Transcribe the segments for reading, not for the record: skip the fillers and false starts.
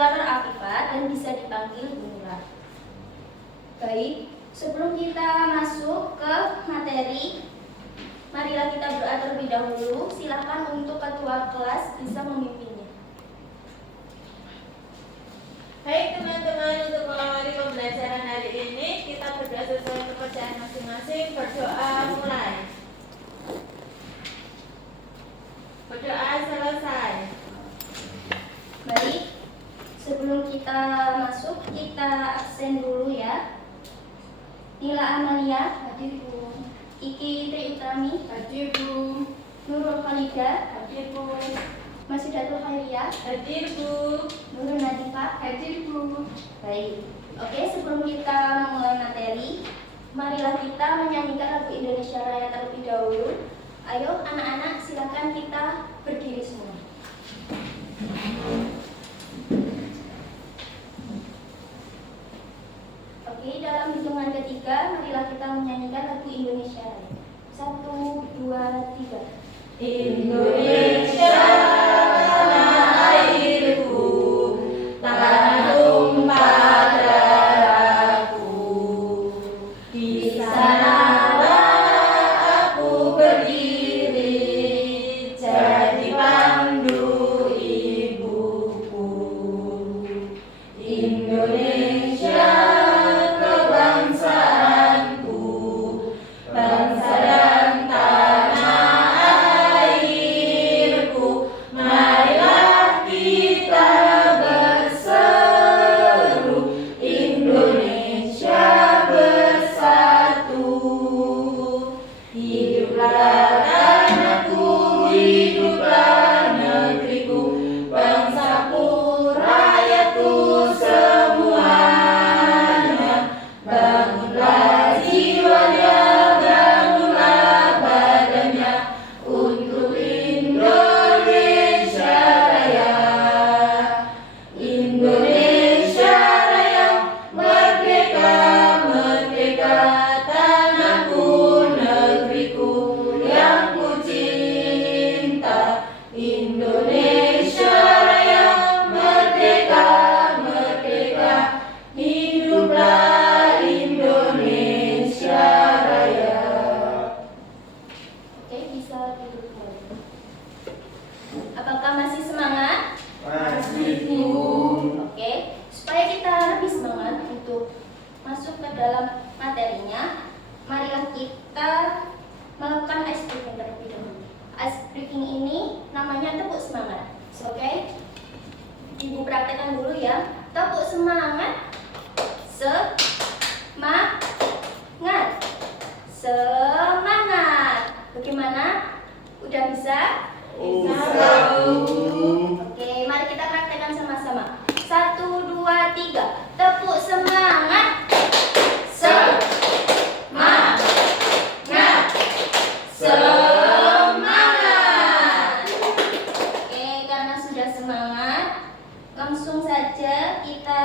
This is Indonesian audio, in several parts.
Ilatar Afifah dan bisa dipanggil Bunila. Baik, sebelum kita masuk ke materi, marilah kita berdoa terlebih dahulu. Silakan untuk ketua kelas bisa memimpinnya. Baik teman-teman, untuk mengawali pembelajaran hari ini kita berdoa sesuai kepercayaan masing-masing. Berdoa mulai. Berdoa selesai. Baik, sebelum kita masuk kita absen dulu ya. Nila Amalia, hadir Bu. Iki Tri Utami, hadir Bu. Nurul Khalida, hadir Bu. Masidatul Khairiyah, Hadir Bu. Nurul Nadifah, hadir Bu. Baik, oke, sebelum kita memulai materi, marilah kita menyanyikan lagu Indonesia Raya terlebih dahulu. Ayo anak-anak, silakan kita berdiri semua. Oke, dalam hitungan ketiga, marilah kita menyanyikan lagu Indonesia Raya. 1, 2, 3. Indonesia tanah airku, tanah tumpah darahku. Di sanalah aku berdiri, jadi pandu ibuku. Indonesia kebangsaanku, bangsa dan tanah airku. Marilah kita berseru, Indonesia bersatu. Hiduplah tanahku, hiduplah negeriku, bangsaku, rakyatku semuanya. Bangunlah jiwanya, bangunlah badannya, untuk Indonesia Raya. Indonesia Raya, merdeka, merdeka, tanahku, negeriku yang ku cinta. Indonesia Raya, merdeka, merdeka, hiduplah Indonesia Raya. Oke, bisa duduk kembali. Apakah masih semangat? Masih Bu. Oke, supaya kita lebih semangat untuk masuk ke dalam materinya, marilah kita melakukan ice breaking terlebih dahulu. Ice breaking ini namanya tepuk semangat. Oke, Ibu praktekkan dulu ya. Tepuk semangat. Semangat. Semangat. Bagaimana? Udah bisa? Bisa Bu. Oke, mari kita praktekkan sama-sama. 1, 2, 3. Tepuk semangat. Semangat. Semangat. Oke, karena sudah semangat, langsung saja kita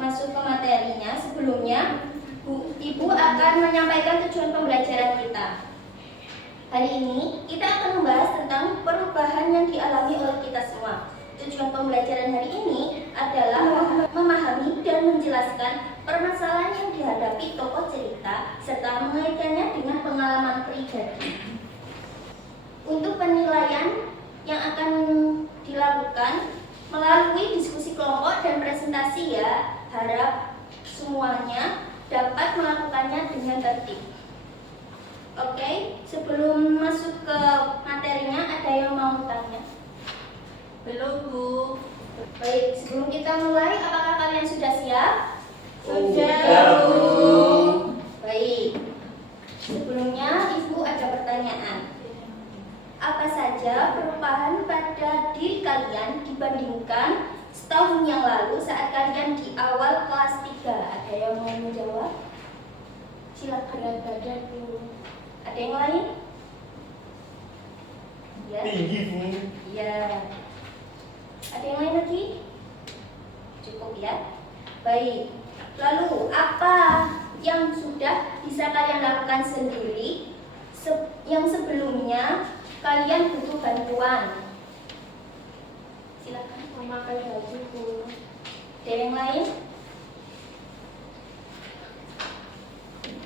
masuk ke materinya. Sebelumnya, Ibu akan menyampaikan tujuan pembelajaran kita. Hari ini kita akan membahas tentang perubahan yang dialami oleh kita semua. Tujuan pembelajaran hari ini adalah memahami dan menjelaskan permasalahan yang dihadapi tokoh cerita serta mengaitkannya dengan pengalaman pribadi. Untuk penilaian yang akan dilakukan melalui diskusi kelompok dan presentasi ya, harap semuanya dapat melakukannya dengan tertib. Oke, sebelum masuk ke materinya, ada yang mau tanya? Belum Bu. Baik, sebelum kita mulai, apakah kalian sudah siap? Sudah Bu. Baik, sebelumnya Ibu ada pertanyaan. Apa saja perubahan pada diri kalian dibandingkan setahun yang lalu saat kalian di awal kelas 3? Ada yang mau menjawab? Silakan. Berat badan Bu. Ada yang lain? Ya. Tinggi Bu. Iya. Ada yang lain lagi? Cukup ya. Baik. Lalu apa yang sudah bisa kalian lakukan sendiri yang sebelumnya kalian butuh bantuan? Silakan. memakai baju, Bu. Ada yang lain?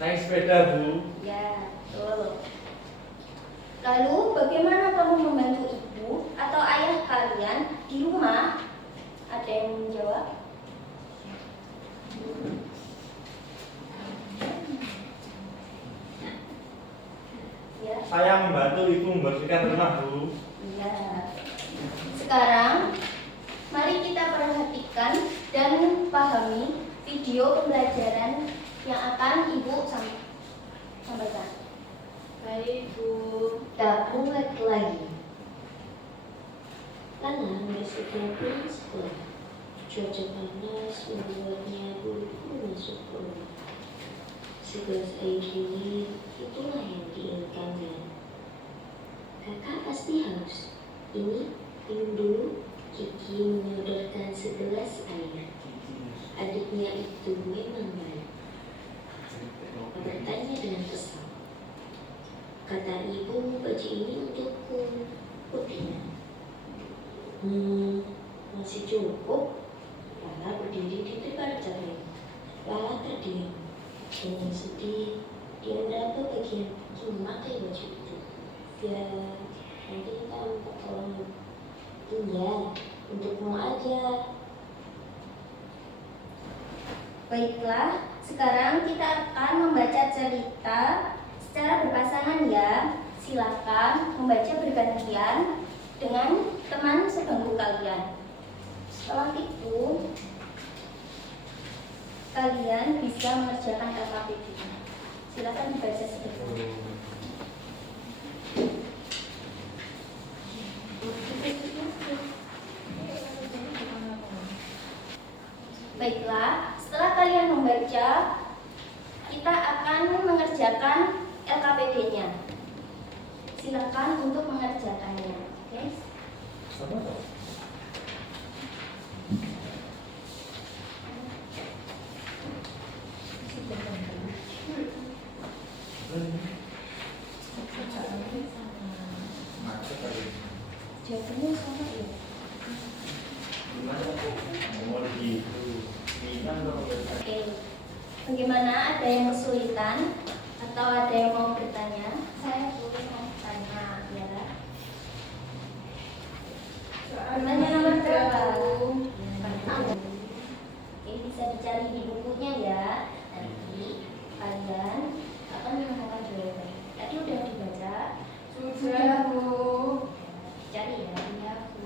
Naik sepeda, Bu. Ya, betul. Lalu, bagaimana kamu membantu ibu atau ayah kalian di rumah? Ada yang menjawab? Ya. Saya membantu ibu membersihkan rumah, Bu. Ya. Sekarang, mari kita perhatikan dan pahami video pembelajaran yang akan ibu sampaikan. Baik, Bu. Tak muat lagi. Lala membersihkan pulang sekolah. Cuaca panas membuatnya buru-buru masuk rumah. Segelas air dingin, itulah yang diinginkannya. Kakak pasti haus. Ini, minum dulu. Kiki menyodorkan segelas air. Adiknya itu memang baik. Bertanya dengan kesal. Kata ibu, baju ini untukku. Putihnya. Masih cukup. Lala berdiri di depan cermin. Lala terdiam. Dengan sedih, dia mendapat bagian memakai baju itu. Ya, nanti kita minta tolong. Iya, untukmu aja. Baiklah, sekarang kita akan membaca cerita secara berpasangan ya. Silakan membaca bergantian dengan teman sebangku kalian. Setelah itu, kalian bisa mengerjakan LKPD. Silakan dibaca seperti itu. Baiklah, setelah kalian membaca, kita akan mengerjakan LKPD-nya. Silakan untuk mengerjakannya. Oke? Jawabannya sama ya. Oke. Bagaimana? Ada yang kesulitan atau ada yang mau bertanya? Saya boleh mau tanya. Ya. Pertanyaan nomor berapa? Oke, bisa dicari di bukunya ya. Nanti kalian akan menemukan jawaban. Tadi udah dibaca. Sudah, Bu. Cari ya. Ya, Bu.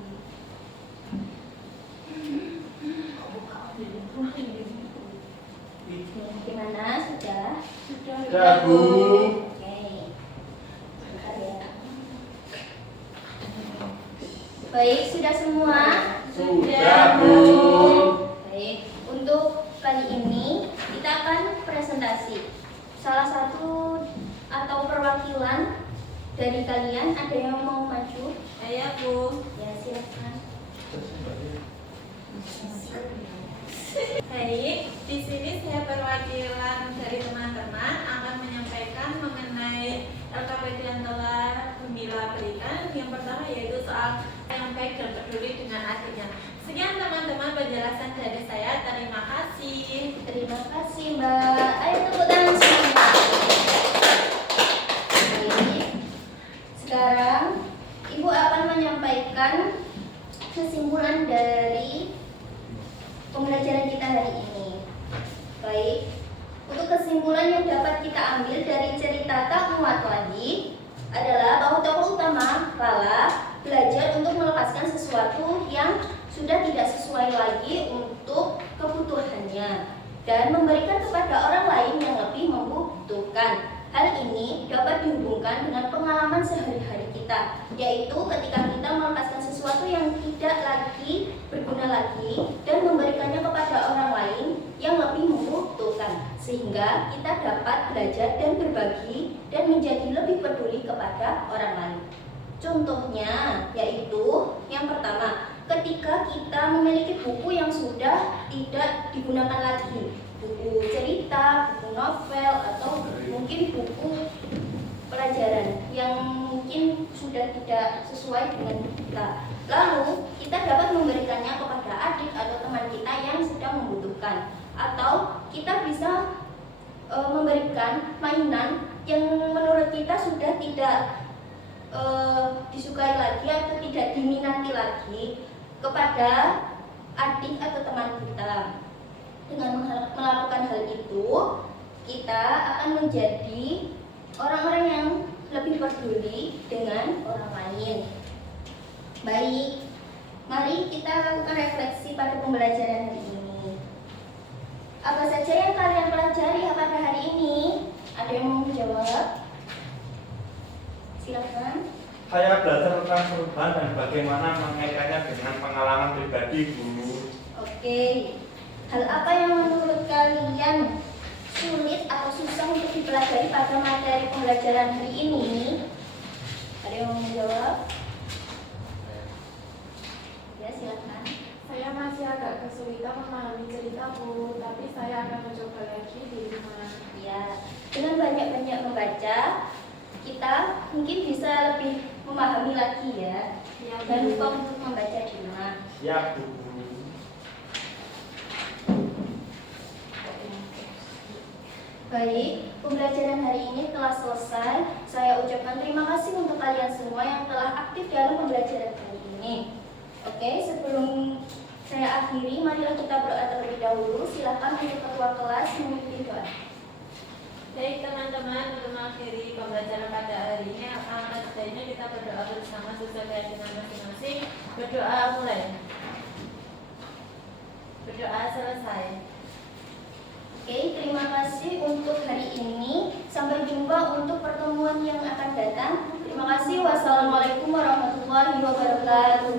Gimana? Sudah? Sudah, Bu. Oke. Bentar ya. Baik, sudah semua? Sudah, Bu. Baik, untuk kali ini kita akan presentasi. Salah satu atau perwakilan dari kalian ada yang mau maju? Ayo, Bu. Ya, silakan. Baik, di sini saya perwakilan dari teman-teman akan menyampaikan mengenai LKPD yang telah Mila berikan. Yang pertama yaitu soal yang baik dan peduli dengan adiknya. Sekian teman-teman penjelasan dari saya. Terima kasih. Terima kasih Mbak. Ayo tepuk tangan semua. Baik. Sekarang Ibu akan menyampaikan kesimpulan dari pembelajaran kita hari ini. Baik, untuk kesimpulan yang dapat kita ambil dari cerita Tak Muat Lagi adalah bahwa tokoh utama Lala belajar untuk melepaskan sesuatu yang sudah tidak sesuai lagi untuk kebutuhannya dan memberikan kepada orang lain yang lebih membutuhkan. Hal ini dapat dihubungkan dengan pengalaman sehari-hari kita, yaitu ketika kita melepaskan sesuatu yang tidak lagi berguna lagi dan memberikannya kepada orang lain yang lebih membutuhkan, sehingga kita dapat belajar dan berbagi dan menjadi lebih peduli kepada orang lain. Contohnya yaitu yang pertama, ketika kita memiliki buku yang sudah tidak digunakan lagi, buku cerita, buku novel, atau mungkin buku pelajaran yang mungkin sudah tidak sesuai dengan kita. Lalu kita dapat memberikannya kepada memberikan mainan yang menurut kita sudah tidak disukai lagi atau tidak diminati lagi kepada adik atau teman kita. Dengan melakukan hal itu, kita akan menjadi orang-orang yang lebih peduli dengan orang lain. Baik, mari kita lakukan refleksi pada pembelajaran hari ini. Apa saja yang kalian pelajari pada hari ini? Ada yang mau menjawab? Silakan. Saya belajar tentang perubahan dan bagaimana mengaitkannya dengan pengalaman pribadi, Bu. Oke. Hal apa yang menurut kalian sulit atau susah untuk dipelajari pada materi pembelajaran hari ini? Ada yang mau menjawab? Ya, silakan. Saya masih agak kesulitan memahami cerita, Bu, tapi saya akan mencoba lagi di rumah. Ya, dengan banyak-banyak membaca, kita mungkin bisa lebih memahami lagi ya. Ya, Dan Bu. lupa untuk membaca di rumah. Siap, Bu. Baik, pembelajaran hari ini telah selesai. Saya ucapkan terima kasih untuk kalian semua yang telah aktif dalam pembelajaran hari ini. Oke, sebelum saya akhiri, marilah kita berdoa terlebih dahulu. Silakan untuk ketua kelas memimpin doa. Baik teman-teman, untuk mengakhiri pembelajaran pada hari ini, akan sebaiknya kita berdoa bersama sesuai keyakinan masing-masing. Berdoa mulai. Berdoa selesai. Oke, terima kasih untuk hari ini. Sampai jumpa untuk pertemuan yang akan datang. Terima kasih. Wassalamualaikum warahmatullahi wabarakatuh.